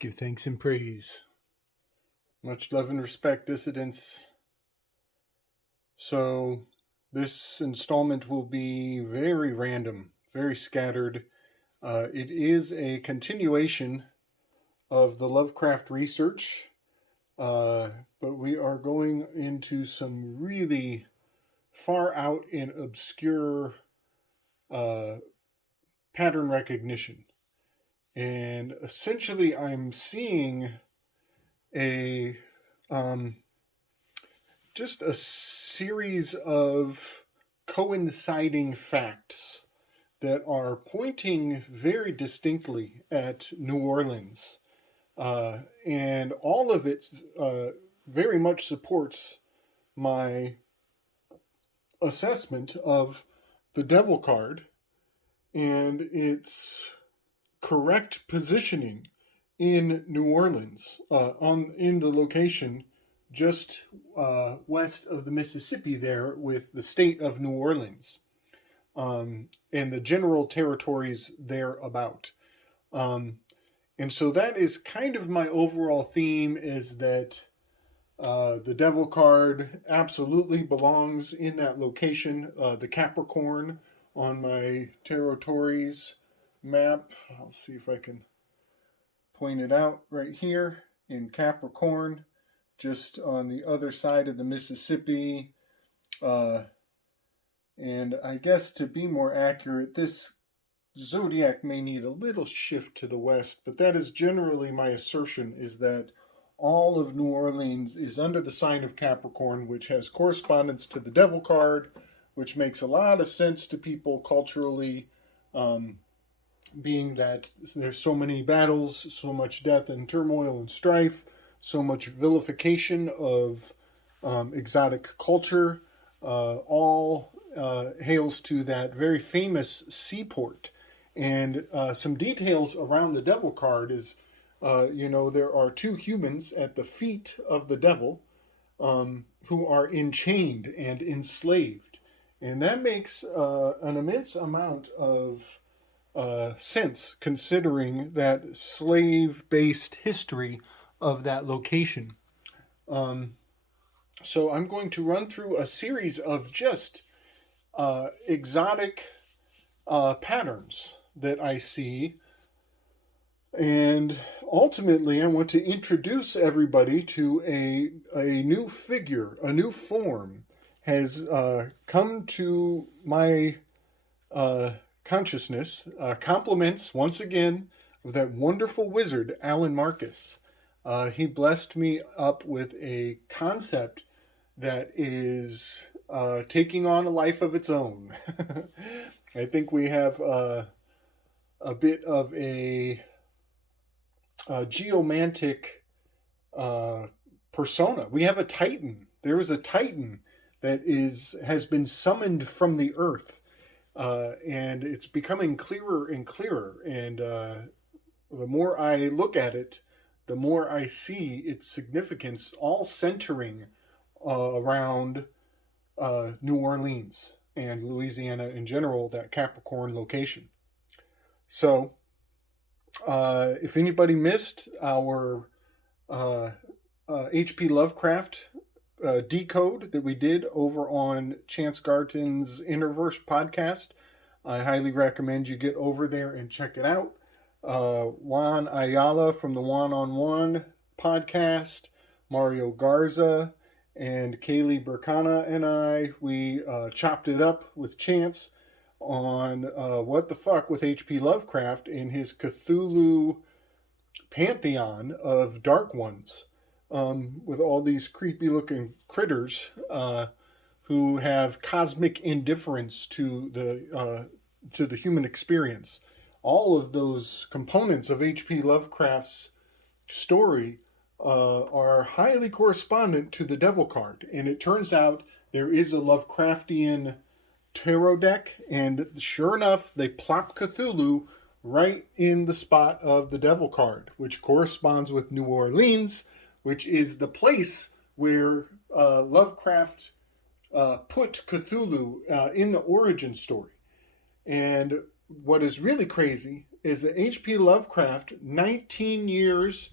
Give thanks and praise. Much love and respect, dissidents. So, this installment will be very random, very scattered. It is a continuation of the Lovecraft research, but we are going into some really far out and obscure pattern recognition. And essentially, I'm seeing just a series of coinciding facts that are pointing very distinctly at New Orleans. And all of it very much supports my assessment of the Devil card and its correct positioning in New Orleans, in the location just west of the Mississippi there with the state of New Orleans, and the general territories thereabout. And so that is kind of my overall theme, is that the Devil card absolutely belongs in that location. The Capricorn on my territories map, I'll see if I can point it out right here in Capricorn, just on the other side of the Mississippi. And I guess to be more accurate, this zodiac may need a little shift to the west, but that is generally my assertion, is that all of New Orleans is under the sign of Capricorn, which has correspondence to the Devil card, which makes a lot of sense to people culturally, being that there's so many battles, so much death and turmoil and strife, so much vilification of exotic culture, all hails to that very famous seaport. And some details around the Devil card is, there are two humans at the feet of the Devil who are enchained and enslaved. And that makes an immense amount of sense, considering that slave-based history of that location. So I'm going to run through a series of just exotic patterns that I see. And ultimately, I want to introduce everybody to a new figure, a new form has come to my consciousness. Compliments, once again, of that wonderful wizard, Alan Marcus. He blessed me up with a concept that is taking on a life of its own. I think we have a bit of a geomantic persona. We have a titan. There is a titan that has been summoned from the earth, and it's becoming clearer and clearer. And the more I look at it, the more I see its significance, all centering around New Orleans and Louisiana in general, that Capricorn location. So, if anybody missed our H.P. Lovecraft decode that we did over on Chance Garton's Innerverse podcast, I highly recommend you get over there and check it out. Juan Ayala from the One on One podcast, Mario Garza, and Kayleigh Berkana and we chopped it up with Chance on what the fuck with H.P. Lovecraft and his Cthulhu pantheon of Dark Ones, with all these creepy looking critters who have cosmic indifference to the human experience. All of those components of H.P. Lovecraft's story are highly correspondent to the Devil card. And it turns out there is a Lovecraftian tarot deck, and sure enough, they plop Cthulhu right in the spot of the Devil card, which corresponds with New Orleans, which is the place where Lovecraft put Cthulhu in the origin story. And what is really crazy is that H.P. Lovecraft, 19 years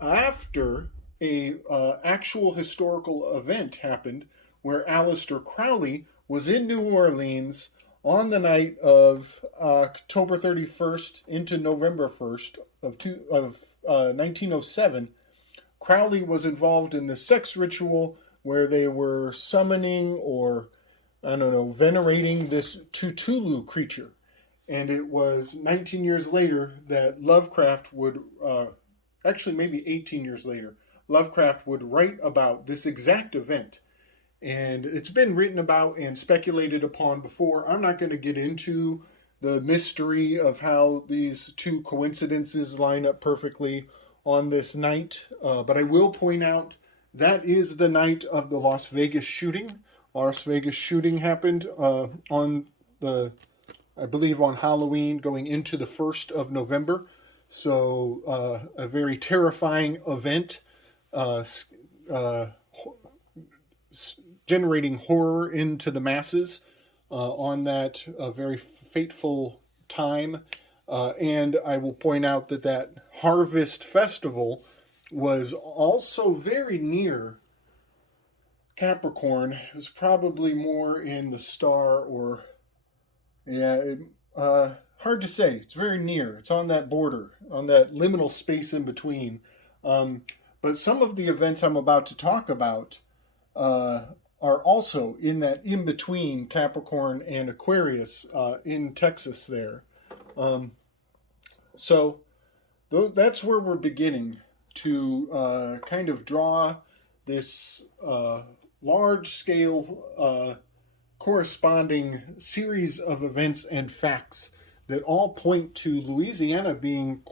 after a actual historical event happened, where Aleister Crowley was in New Orleans on the night of October 31st into November 1st of 1907. Crowley was involved in the sex ritual where they were summoning or, I don't know, venerating this Cthulhu creature. And it was 19 years later that Lovecraft would, actually maybe 18 years later, Lovecraft would write about this exact event. And it's been written about and speculated upon before. I'm not going to get into the mystery of how these two coincidences line up perfectly on this night, but I will point out that is the night of the Las Vegas shooting. Las Vegas shooting happened on I believe on Halloween, going into the 1st of November. So a very terrifying event, generating horror into the masses on that very fateful time. And I will point out that Harvest Festival was also very near Capricorn. It was probably more in the star or, hard to say. It's very near. It's on that border, on that liminal space in between. But some of the events I'm about to talk about are also in that in-between Capricorn and Aquarius in Texas there. So that's where we're beginning to kind of draw this large-scale corresponding series of events and facts that all point to Louisiana being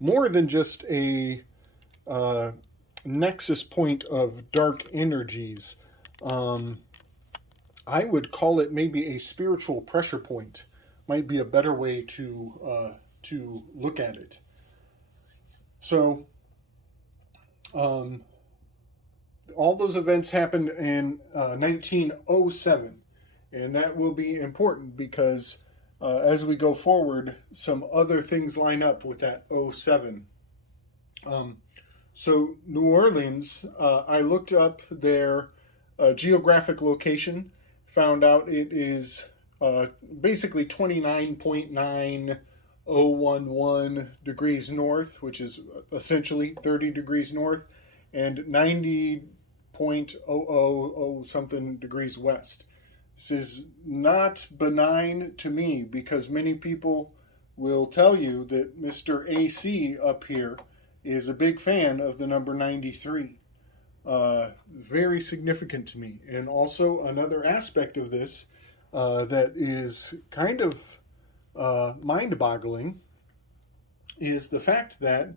more than just a nexus point of dark energies. I would call it maybe a spiritual pressure point. Might be a better way to look at it. So, all those events happened in 1907, and that will be important because as we go forward, some other things line up with that 07. So New Orleans, I looked up their geographic location, found out it is basically 29.9011 degrees north, which is essentially 30 degrees north, and 90.000 something degrees west. This is not benign to me because many people will tell you that Mr. AC up here is a big fan of the number 93. Very significant to me. And also another aspect of this that is kind of mind-boggling is the fact that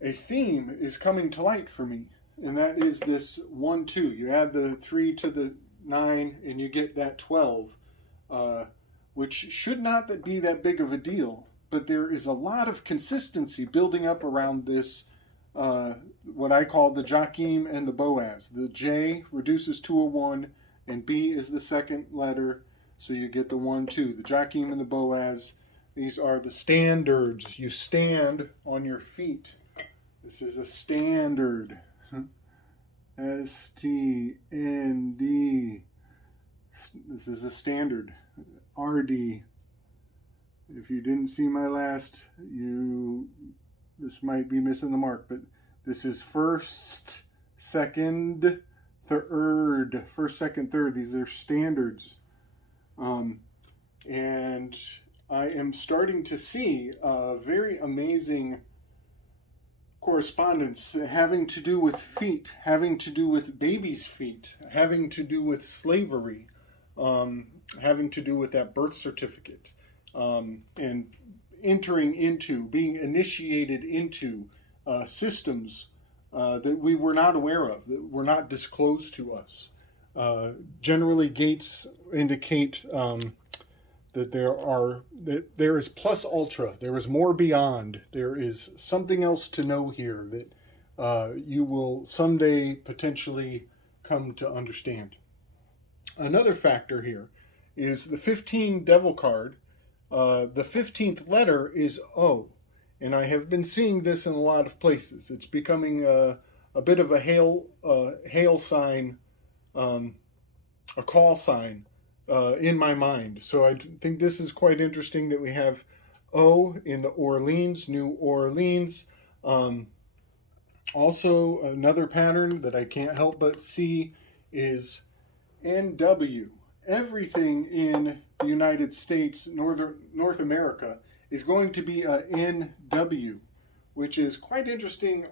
a theme is coming to light for me, and that is this 1-2. You add the 3 to the 9, and you get that 12, which should not be that big of a deal, but there is a lot of consistency building up around this, what I call the Joachim and the Boaz. The J reduces to a 1, and B is the second letter, so you get the 1-2. The Joachim and the Boaz, these are the standards. You stand on your feet. This is a standard. S-T-N-D. This is a standard. R-D. If you didn't see my last, this might be missing the mark, but this is first, second, third. First, second, third. These are standards. And I am starting to see a very amazing correspondence having to do with feet, having to do with babies' feet, having to do with slavery, having to do with that birth certificate, and entering into, being initiated into systems that we were not aware of, that were not disclosed to us. Generally, gates indicate that there is plus ultra, there is more beyond, there is something else to know here that you will someday potentially come to understand. Another factor here is the 15 devil card The 15th letter is O, and I have been seeing this in a lot of places. It's becoming a bit of a hail sign, a call sign in my mind. So I think this is quite interesting that we have O in the Orleans, New Orleans. Also, another pattern that I can't help but see is NW. Everything in the United States, North America, is going to be a NW, which is quite interesting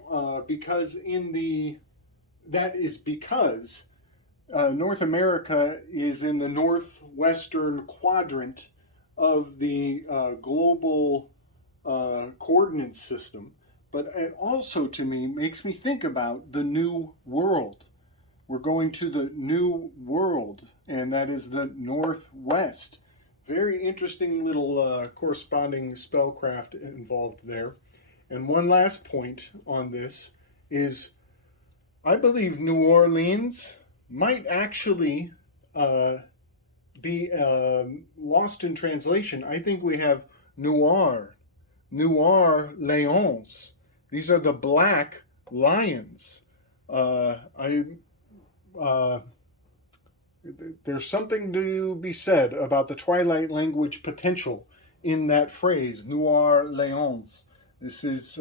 because North America is in the northwestern quadrant of the global coordinate system. But it also, to me, makes me think about the new world. We're going to the new world, and that is the Northwest. Very interesting little corresponding spellcraft involved there. And one last point on this is I believe New Orleans might actually be lost in translation. I think we have Noir, Lions. These are the black lions. There's something to be said about the Twilight language potential in that phrase, Noir Lions. This is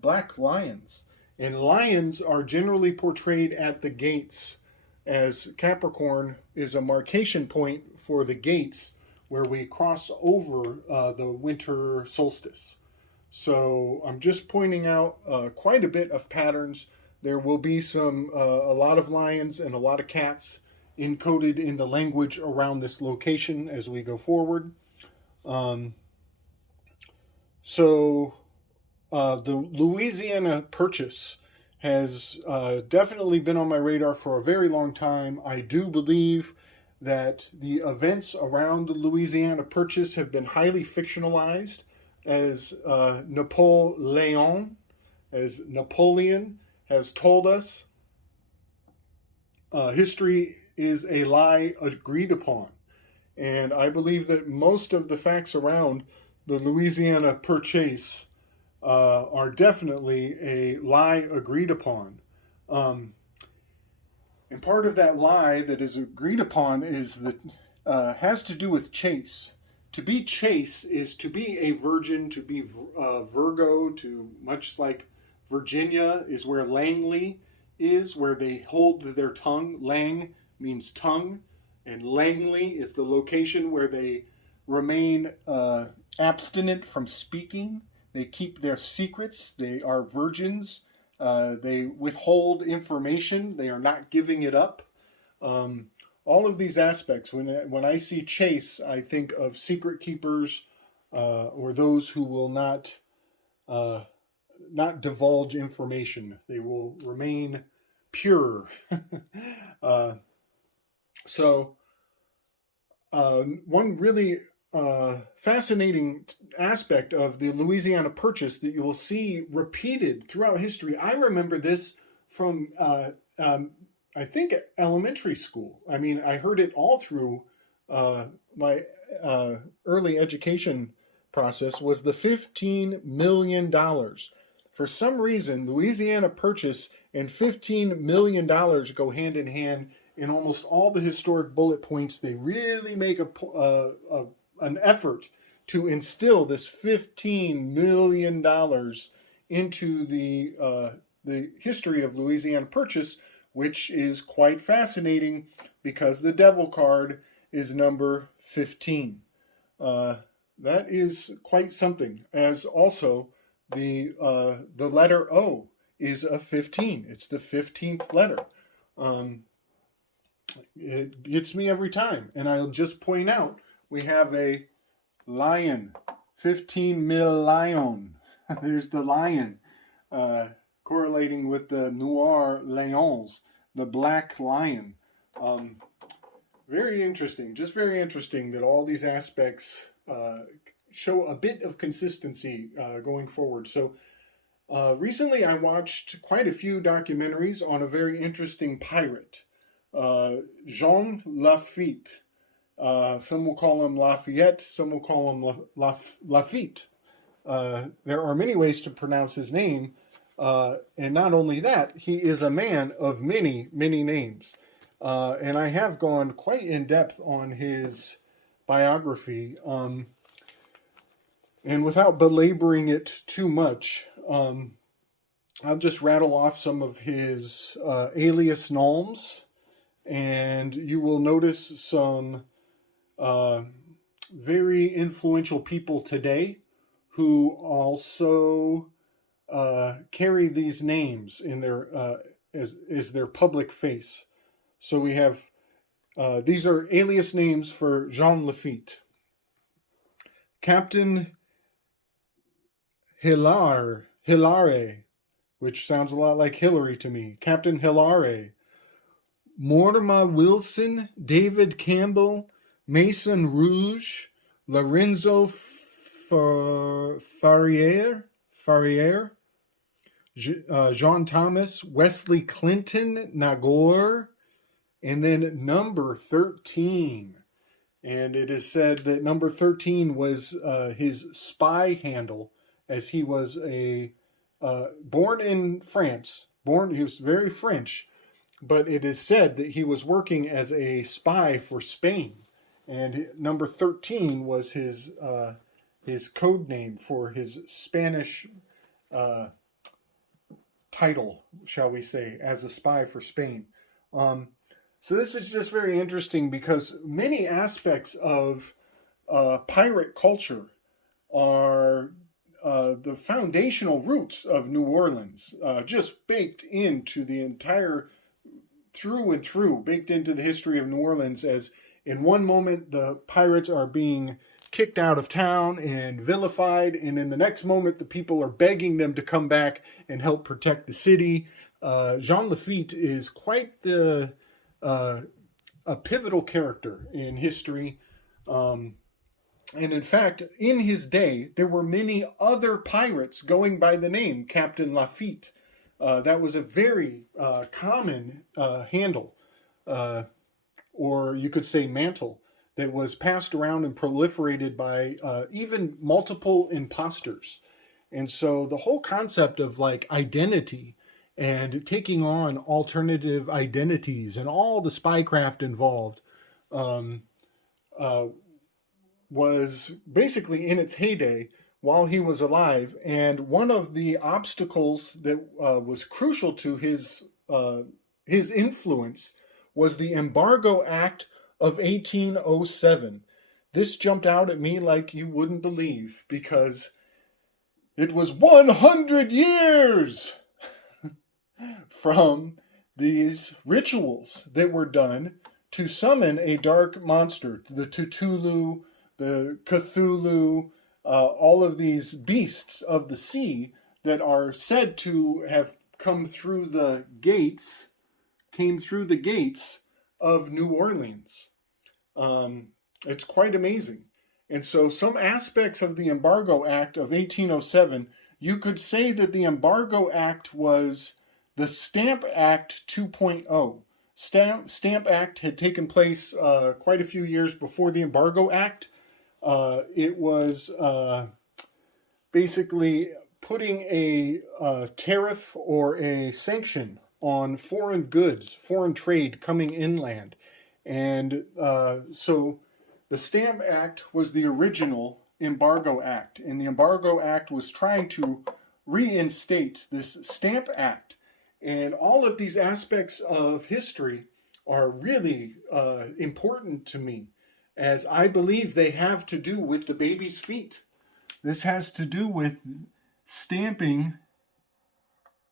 black lions. And lions are generally portrayed at the gates, as Capricorn is a marcation point for the gates where we cross over the winter solstice. So I'm just pointing out quite a bit of patterns. There will be a lot of lions and a lot of cats encoded in the language around this location as we go forward. The Louisiana Purchase has definitely been on my radar for a very long time. I do believe that the events around the Louisiana Purchase have been highly fictionalized, as Napoleon has told us. History is a lie agreed upon. And I believe that most of the facts around the Louisiana Purchase are definitely a lie agreed upon. And part of that lie that is agreed upon is that has to do with chase. To be chase is to be a virgin, to be Virgo, to much like Virginia is where Langley is, where they hold their tongue. Lang means tongue, and Langley is the location where they remain abstinent from speaking. They keep their secrets. They are virgins. They withhold information. They are not giving it up. All of these aspects, when I see chase, I think of secret keepers or those who will not divulge information. They will remain pure. One really fascinating aspect of the Louisiana Purchase that you will see repeated throughout history. I remember this from I think elementary school. I mean, I heard it all through my early education process, was the $15 million. For some reason, Louisiana Purchase and $15 million go hand in hand in almost all the historic bullet points. They really make an effort to instill this $15 million into the history of Louisiana Purchase, which is quite fascinating because the devil card is number 15. That is quite something, as also the letter O is a 15. It's the 15th letter. It gets me every time. And I'll just point out, we have a lion, 15 million. There's the lion, correlating with the Noir Lions, the black lion. Very interesting, just very interesting that all these aspects show a bit of consistency going forward. So recently I watched quite a few documentaries on a very interesting pirate, Jean Lafitte. Some will call him Lafayette. Some will call him Lafitte. There are many ways to pronounce his name. And not only that, he is a man of many, many names. And I have gone quite in depth on his biography. And without belaboring it too much, I'll just rattle off some of his alias noms. And you will notice some very influential people today who also carry these names in their as their public face. So we have these are alias names for Jean Lafitte. Captain Hilare, which sounds a lot like Hillary to me. Captain Hilare. Mortimer Wilson, David Campbell, Mason Rouge, Lorenzo Farriere, Jean Thomas, Wesley Clinton, Nagore, and then number 13. And it is said that number 13 was his spy handle, as he was born in France. He was very French. But it is said that he was working as a spy for Spain, and number 13 was his code name for his Spanish title, shall we say, as a spy for Spain. So this is just very interesting because many aspects of pirate culture are the foundational roots of New Orleans, just baked into the entire through and through, baked into the history of New Orleans, as in one moment the pirates are being kicked out of town and vilified, and in the next moment the people are begging them to come back and help protect the city. Jean Lafitte is quite a pivotal character in history. And in fact, in his day, there were many other pirates going by the name Captain Lafitte. That was a very common handle, or you could say mantle, that was passed around and proliferated by even multiple imposters. And so the whole concept of like identity and taking on alternative identities and all the spycraft involved was basically in its heyday while he was alive. And one of the obstacles that was crucial to his influence was the Embargo Act of 1807. This jumped out at me like you wouldn't believe, because it was 100 years from these rituals that were done to summon a dark monster, the Cthulhu, the Cthulhu, all of these beasts of the sea that are said to have came through the gates of New Orleans. It's quite amazing. And so some aspects of the Embargo Act of 1807, you could say that the Embargo Act was the Stamp Act 2.0. Stamp Act had taken place quite a few years before the Embargo Act. It was basically putting a tariff or a sanction on foreign goods, foreign trade coming inland. And so the Stamp Act was the original Embargo Act. And the Embargo Act was trying to reinstate this Stamp Act. And all of these aspects of history are really important to me, as I believe they have to do with the baby's feet. This has to do with stamping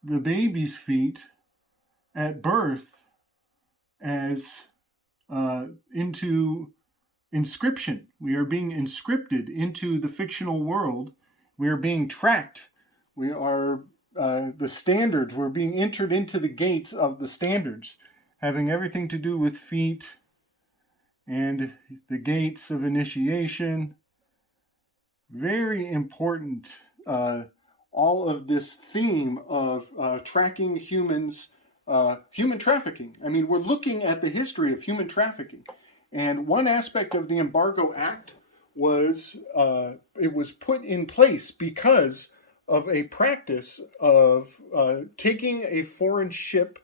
the baby's feet at birth as into inscription. We are being inscripted into the fictional world. We are being tracked. We are the standards. We're being entered into the gates of the standards, having everything to do with feet and the gates of initiation. Very important. All of this theme of tracking humans, human trafficking. I mean, we're looking at the history of human trafficking. And one aspect of the Embargo Act was it was put in place because of a practice of taking a foreign ship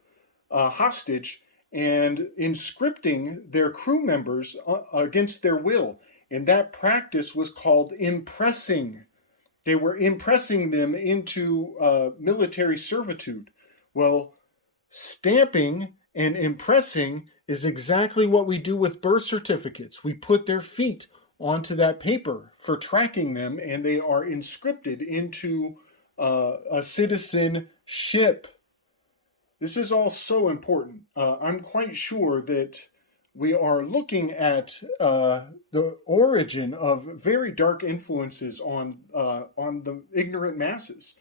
hostage and inscripting their crew members against their will. And that practice was called impressing. They were impressing them into military servitude. Well, stamping and impressing is exactly what we do with birth certificates. We put their feet onto that paper for tracking them, and they are inscripted into a citizenship. This is all so important. I'm quite sure that we are looking at the origin of very dark influences on the ignorant masses.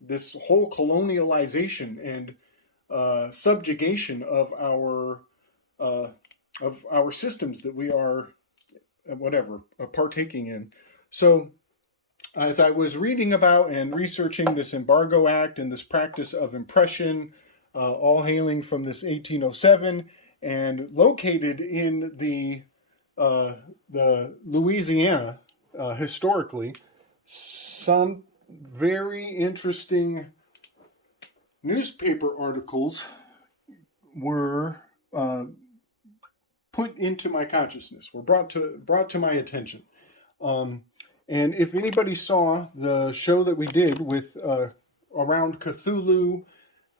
This whole colonialization and subjugation of our systems that we are partaking in. So as I was reading about and researching this Embargo Act and this practice of impression, all hailing from this 1807 and located in the Louisiana historically, some very interesting newspaper articles were put into my consciousness, were brought to my attention. And if anybody saw the show that we did with around Cthulhu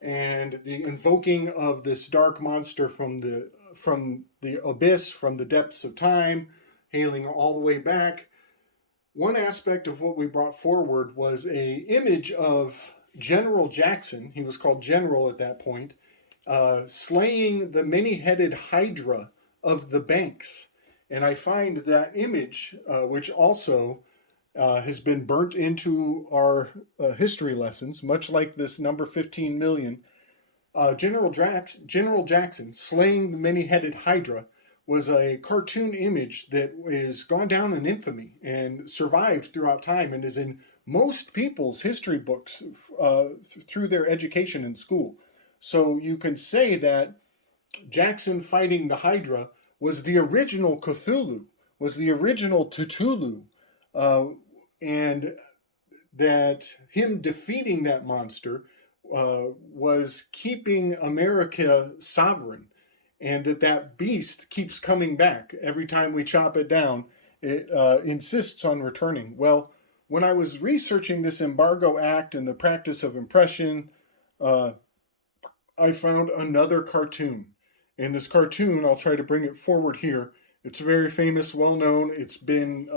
and the invoking of this dark monster from the abyss, from the depths of time, hailing all the way back, one aspect of what we brought forward was a image of General Jackson. He was called General at that point, slaying the many-headed Hydra of the banks. And I find that image, which also has been burnt into our history lessons, much like this number 15 million. General Jackson slaying the many-headed Hydra was a cartoon image that is gone down in infamy and survived throughout time and is in most people's history books through their education in school. So you can say that Jackson fighting the Hydra was the original Cthulhu, was the original Cthulhu, and that him defeating that monster was keeping America sovereign, and that beast keeps coming back. Every time we chop it down, it insists on returning. Well, when I was researching this Embargo Act and the practice of impression, I found another cartoon. And this cartoon, I'll try to bring it forward here. It's very famous, well known. It's been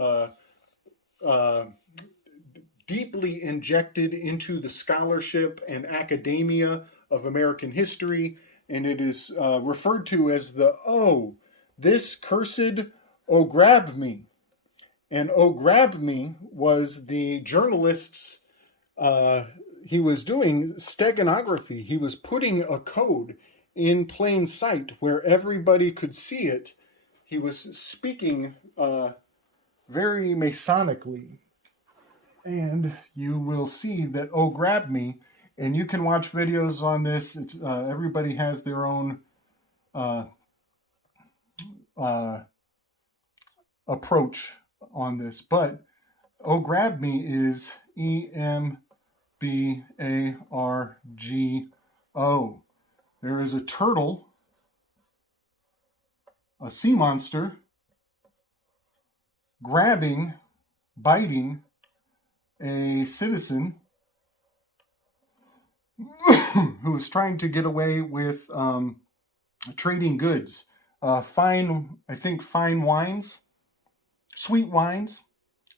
deeply injected into the scholarship and academia of American history, and it is referred to as the this cursed "Oh grab me." And "Oh grab me" was the journalist's, he was doing steganography. He was putting a code in plain sight where everybody could see it. He was speaking very Masonically. And you will see that "Oh grab me," and you can watch videos on this. It's, everybody has their own approach on this, but "Oh grab me" is EMBARGO. There is a turtle, a sea monster, grabbing, biting a citizen who is trying to get away with trading goods, fine wines, sweet wines,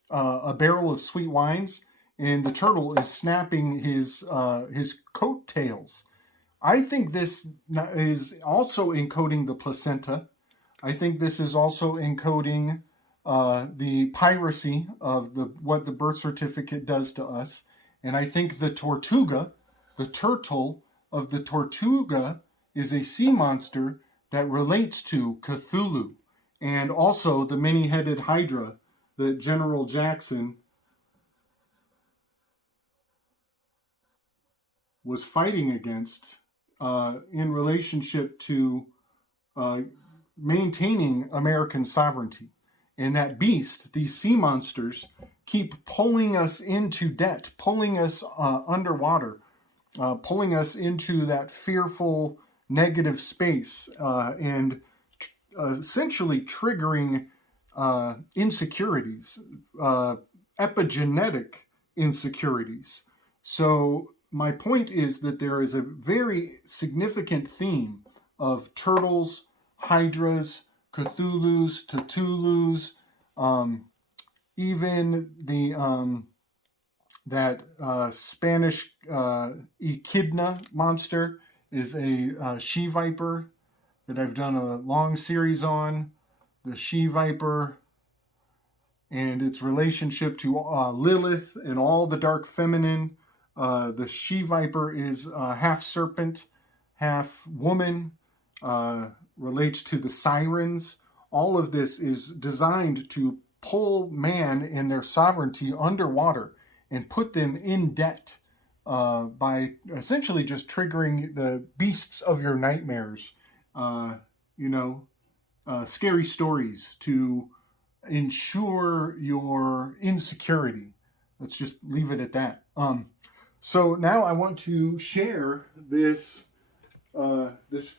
a barrel of sweet wines, and the turtle is snapping his coattails. I think this is also encoding the placenta. I think this is also encoding the piracy of what the birth certificate does to us. And I think the Tortuga, the turtle of the Tortuga, is a sea monster that relates to Cthulhu, and also the many-headed Hydra that General Jackson was fighting against in relationship to maintaining American sovereignty. And that beast, these sea monsters, keep pulling us into debt, pulling us underwater, pulling us into that fearful negative space, and essentially triggering insecurities, epigenetic insecurities. So my point is that there is a very significant theme of turtles, hydras, Cthulhus, Cthulhus, even the Spanish echidna monster is a she-viper that I've done a long series on. The she-viper and its relationship to Lilith and all the dark feminine. The she-viper is half serpent, half woman, relates to the sirens. All of this is designed to pull man and their sovereignty underwater and put them in debt by essentially just triggering the beasts of your nightmares, scary stories to ensure your insecurity. Let's just leave it at that. So now I want to share this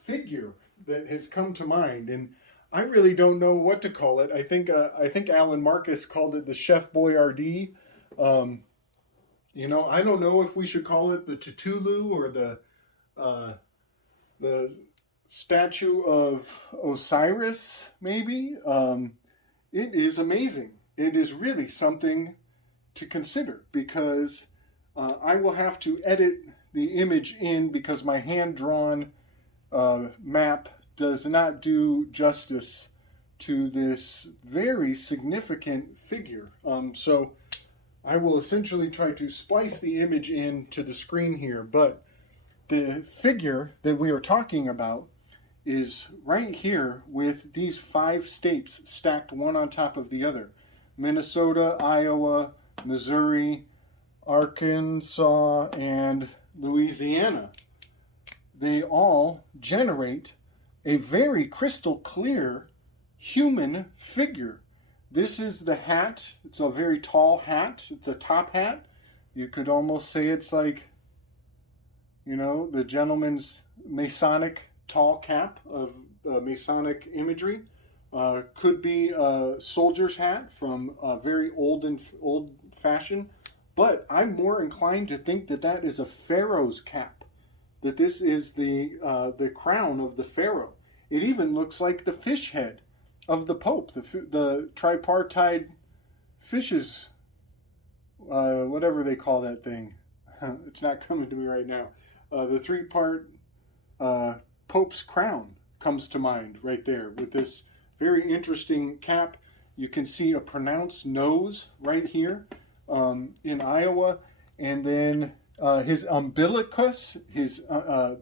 figure that has come to mind, and I really don't know what to call it. I think Alan Marcus called it the Chef Boyardee. I don't know if we should call it the Cthulhu or the statue of Osiris, maybe. It is amazing. It is really something to consider, because I will have to edit the image in because my hand-drawn map does not do justice to this very significant figure. So I will essentially try to splice the image into the screen here, but the figure that we are talking about is right here with these 5 states stacked one on top of the other. Minnesota, Iowa, Missouri, Arkansas, and Louisiana. They all generate a very crystal clear human figure. This is the hat. It's a very tall hat. It's a top hat. You could almost say it's like, the gentleman's Masonic tall cap of Masonic imagery. Could be a soldier's hat from very old fashion. But I'm more inclined to think that that is a pharaoh's cap. That this is the crown of the pharaoh. It even looks like the fish head of the Pope, the tripartite fishes, whatever they call that thing. It's not coming to me right now. The 3-part Pope's crown comes to mind right there with this very interesting cap. You can see a pronounced nose right here in Iowa, and then his umbilicus, his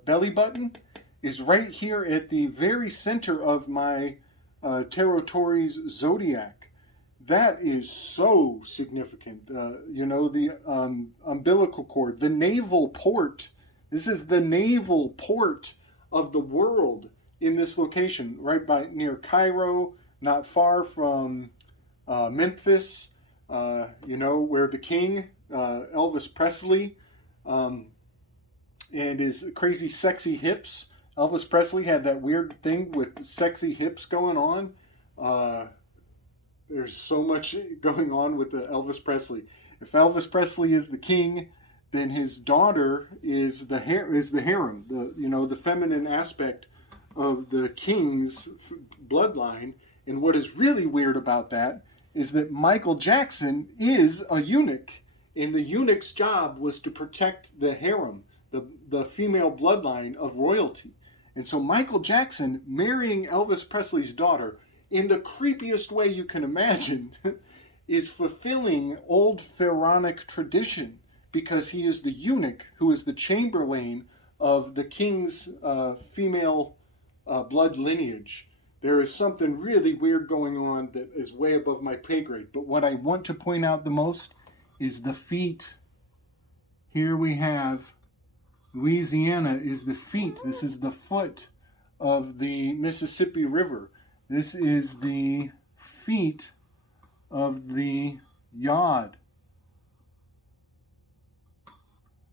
belly button, is right here at the very center of my Tarotori's zodiac. That is so significant. The umbilical cord, the naval port. This is the naval port of the world in this location, right near Cairo, not far from Memphis, where the king, Elvis Presley, and his crazy sexy hips. Elvis Presley had that weird thing with sexy hips going on. There's so much going on with the Elvis Presley. If Elvis Presley is the king, then his daughter is the harem, the feminine aspect of the king's bloodline. And what is really weird about that is that Michael Jackson is a eunuch, and the eunuch's job was to protect the harem, the female bloodline of royalty. And so Michael Jackson marrying Elvis Presley's daughter in the creepiest way you can imagine is fulfilling old pharaonic tradition, because he is the eunuch who is the chamberlain of the king's female blood lineage. There is something really weird going on that is way above my pay grade. But what I want to point out the most is the feet. Here we have Louisiana is the feet. This is the foot of the Mississippi River. This is the feet of the yod.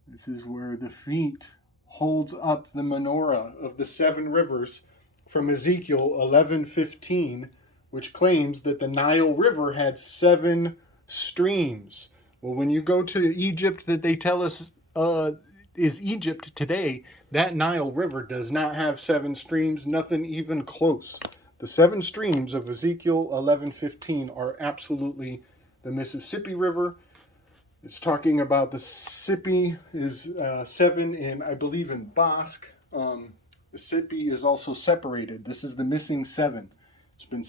This is where the feet holds up the menorah of the seven rivers from Ezekiel 11:15, which claims that the Nile River had seven streams. Well, when you go to Egypt, that they tell us is Egypt today, that Nile River does not have seven streams, nothing even close. The seven streams of Ezekiel 11:15 are absolutely the Mississippi River. It's talking about the Mississippi is seven in, I believe, in Basque. Mississippi is also separated. This is the missing seven. It's been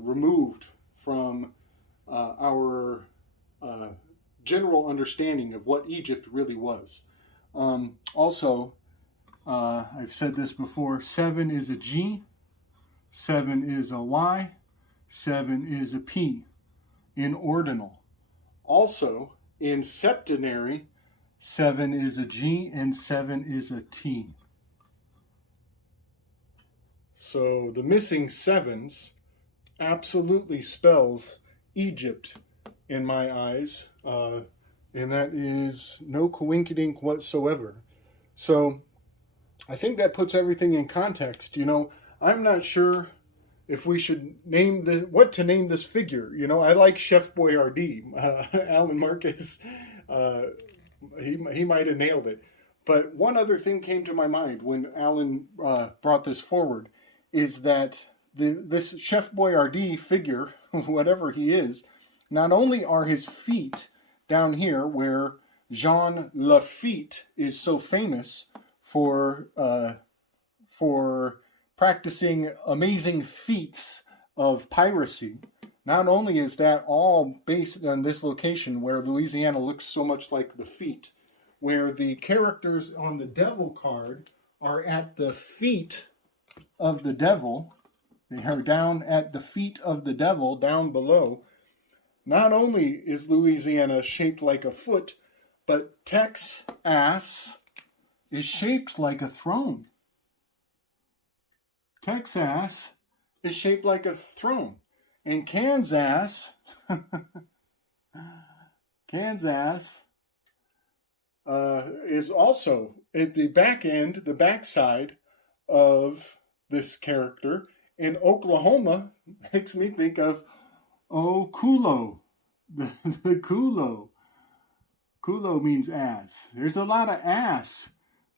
removed from our general understanding of what Egypt really was. Also, I've said this before, 7 is a G, 7 is a Y, 7 is a P in ordinal. Also, in septenary, 7 is a G and 7 is a T. So the missing sevens absolutely spells Egypt in my eyes, and that is no coinkydink whatsoever. So I think that puts everything in context. You know, I'm not sure if we should name what to name this figure. You know, I like Chef Boyardee, Alan Marcus. He might have nailed it. But one other thing came to my mind when Alan brought this forward, is that this Chef Boyardee figure, whatever he is, not only are his feet down here where Jean Lafitte is so famous for practicing amazing feats of piracy. Not only is that all based on this location where Louisiana looks so much like the feet, where the characters on the devil card are at the feet of the devil. They are down at the feet of the devil down below. Not only is Louisiana shaped like a foot, but Texas is shaped like a throne. Texas is shaped like a throne. And Kansas, is also at the back end, the backside of this character. And Oklahoma makes me think of, Kulo, the Kulo. Kulo means ass. There's a lot of ass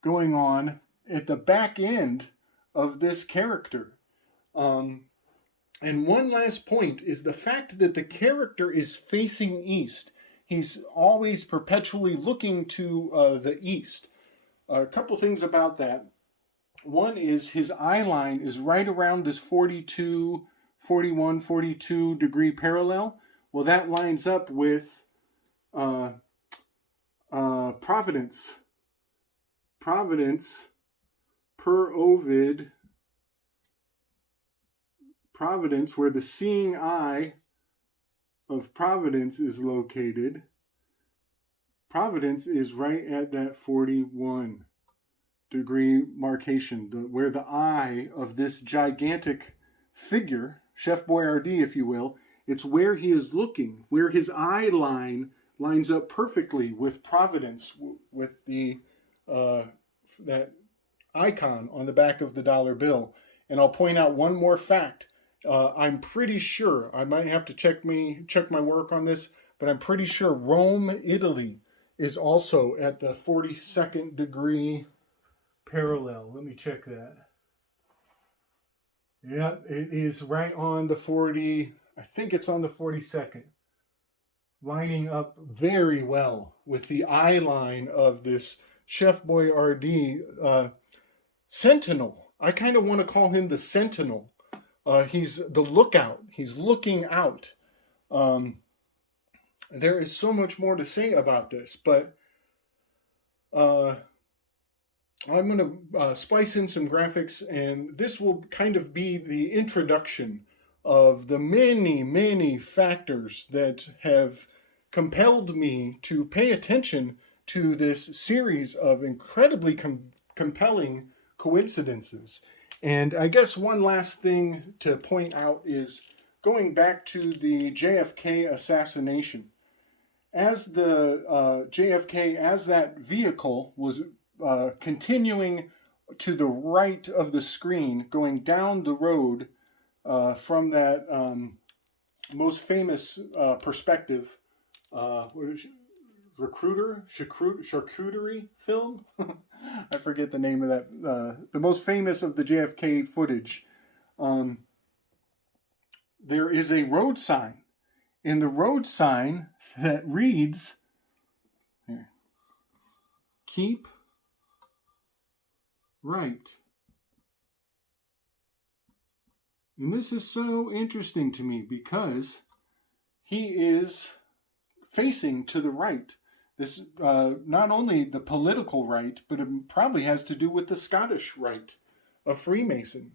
going on at the back end of this character. And one last point is the fact that the character is facing east. He's always perpetually looking to the east. A couple things about that. One is his eye line is right around this 42 degree parallel. Well, that lines up with Providence. Providence, per Ovid, Providence, where the seeing eye of Providence is located. Providence is right at that 41 degree markation, where the eye of this gigantic figure, Chef Boyardee, if you will, it's where he is looking, where his eye line lines up perfectly with Providence, with the that icon on the back of the dollar bill. And I'll point out one more fact. I'm pretty sure, I might have to check my work on this, but I'm pretty sure Rome, Italy is also at the 42nd degree parallel. Let me check that. Yeah, it is right on the 40, I think it's on the 42nd. Lining up very well with the eye line of this Chef Boyardee sentinel. I kind of want to call him the sentinel. He's the lookout. He's looking out. There is so much more to say about this, but I'm going to splice in some graphics, and this will kind of be the introduction of the many, many factors that have compelled me to pay attention to this series of incredibly compelling coincidences. And I guess one last thing to point out is going back to the JFK assassination. As the JFK, as that vehicle was continuing to the right of the screen, going down the road from that most famous perspective, what is it? Charcuterie film? I forget the name of that. The most famous of the JFK footage. There is a road sign. And the road sign that reads, here, keep right. And this is so interesting to me because he is facing to the right. This not only the political right, but it probably has to do with the Scottish right of Freemasonry.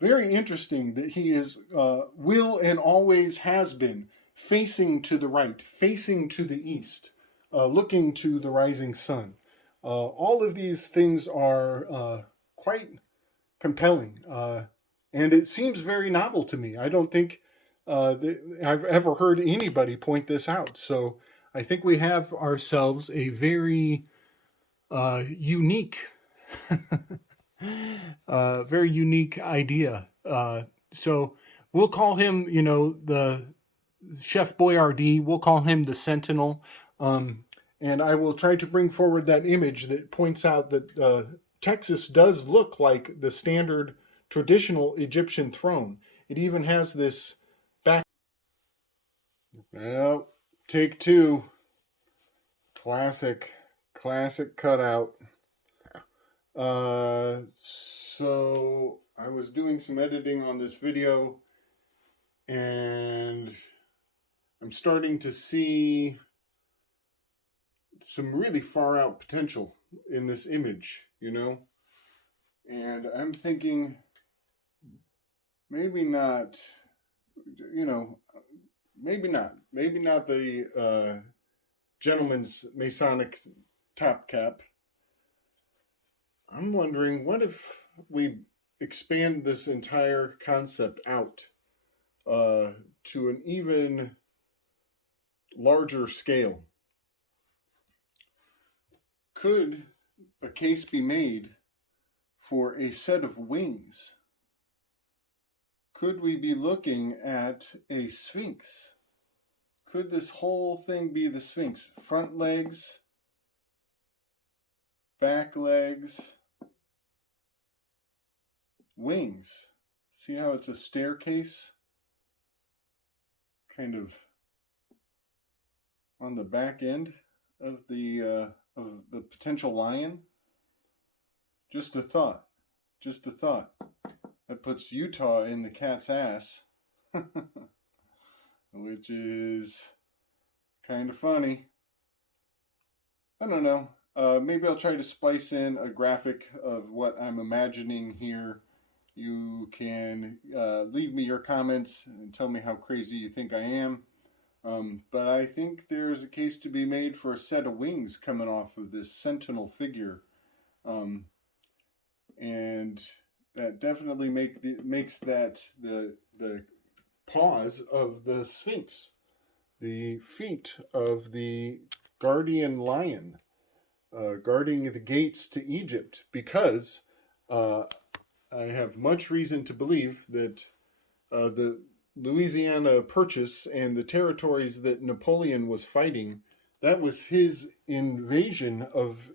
Very interesting that he is will and always has been facing to the right, facing to the east, looking to the rising sun. All of these things are quite compelling, and it seems very novel to me. I don't think I've ever heard anybody point this out. So I think we have ourselves a very unique, very unique idea. So we'll call him, the Chef Boyardee. We'll call him the Sentinel. And I will try to bring forward that image that points out that Texas does look like the standard traditional Egyptian throne. It even has this back. Well, take two. Classic cutout. So I was doing some editing on this video and I'm starting to see some really far out potential in this image, and I'm thinking maybe not, maybe not the gentleman's Masonic top cap. I'm wondering, what if we expand this entire concept out to an even larger scale? Could a case be made for a set of wings? Could we be looking at a sphinx? Could this whole thing be the sphinx? Front legs, back legs, wings. See how it's a staircase? Kind of on the back end of the potential lion. Just a thought. That puts Utah in the cat's ass, which is kind of funny. I don't know. Maybe I'll try to splice in a graphic of what I'm imagining here. You can leave me your comments and tell me how crazy you think I am. But I think there's a case to be made for a set of wings coming off of this sentinel figure. And that definitely makes that the paws of the Sphinx, the feet of the guardian lion, guarding the gates to Egypt, because I have much reason to believe that the Louisiana Purchase and the territories that Napoleon was fighting, that was his invasion of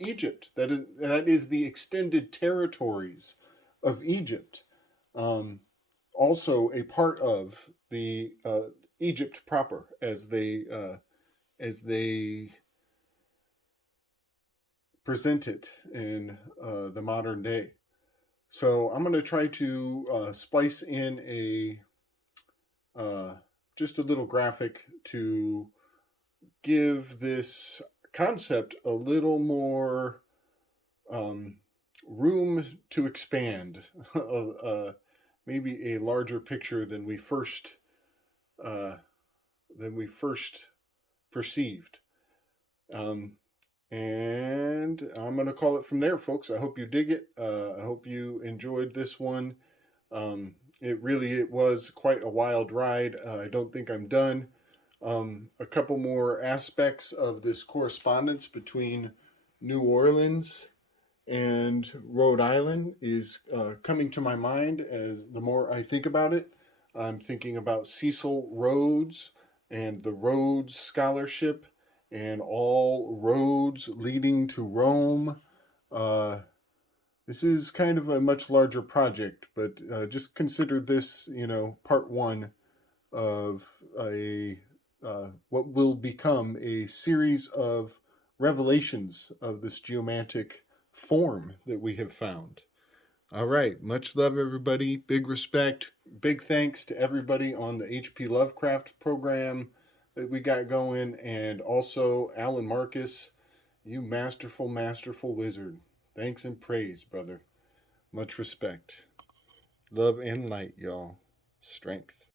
Egypt. That is the extended territories of Egypt. Also a part of the Egypt proper, as they present it in the modern day. So I'm going to try to splice in a just a little graphic to give this concept a little more room to expand, maybe a larger picture than we first perceived. And I'm going to call it from there, folks. I hope you dig it. I hope you enjoyed this one. It was quite a wild ride. I don't think I'm done. A couple more aspects of this correspondence between New Orleans and Rhode Island is coming to my mind as the more I think about it. I'm thinking about Cecil Rhodes and the Rhodes Scholarship and all roads leading to Rome. Uh, this is kind of a much larger project, but just consider this, part one of a what will become a series of revelations of this geomantic form that we have found. All right, much love, everybody. Big respect. Big thanks to everybody on the HP Lovecraft program that we got going, and also Alan Marcus, you masterful, masterful wizard. Thanks and praise, brother. Much respect. Love and light, y'all. Strength.